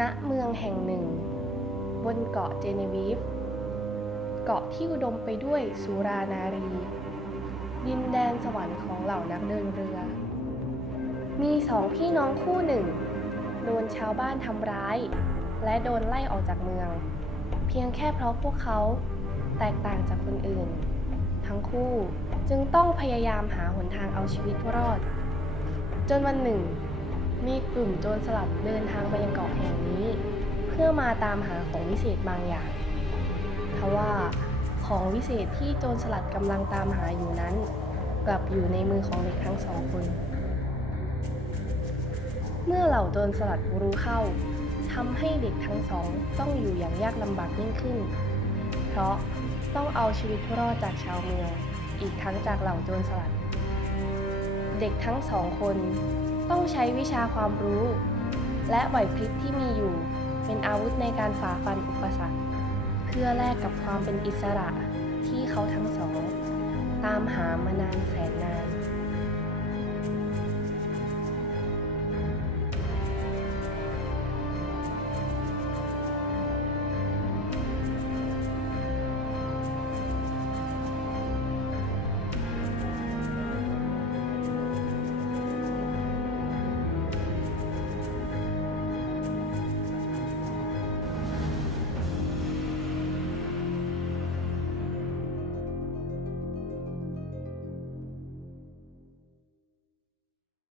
ณเมืองแห่งหนึ่ง บนเกาะเจเนวีฟ เกาะที่อุดมไปด้วยสุรานารี ดินแดนสวรรค์ของเหล่านักเดินเรือ มีสองพี่น้องคู่หนึ่ง โดนชาวบ้านทำร้าย และโดนไล่ออกจากเมือง เพียงแค่เพราะพวกเขาแตกต่างจากคนอื่น ทั้งคู่จึงต้องพยายามหาหนทางเอาชีวิตรอด จนวันหนึ่ง มีกลุ่มโจรสลัดเดินทางไปยังเกาะแห่งนี้ เพื่อมาตามหาของวิเศษบางอย่างทว่าของวิเศษที่โจรสลัดกำลังตามหาอยู่นั้น กลับอยู่ในมือของเด็กทั้งสองคน เมื่อเหล่าโจรสลัดรู้เข้าทำให้เด็กทั้งสองต้องอยู่อย่างยากลำบากยิ่งขึ้น เพราะต้องเอาชีวิตรอดจากชาวเมือง อีกทั้งจากเหล่าโจรสลัด เด็กทั้งสองคน ต้องใช้วิชาความรู้ และไหวพริบที่มีอยู่ เป็นอาวุธในการฝ่าฟันอุปสรรค เพื่อแลกกับความเป็นอิสระที่เขาทั้งสอง ตามหามานานแสน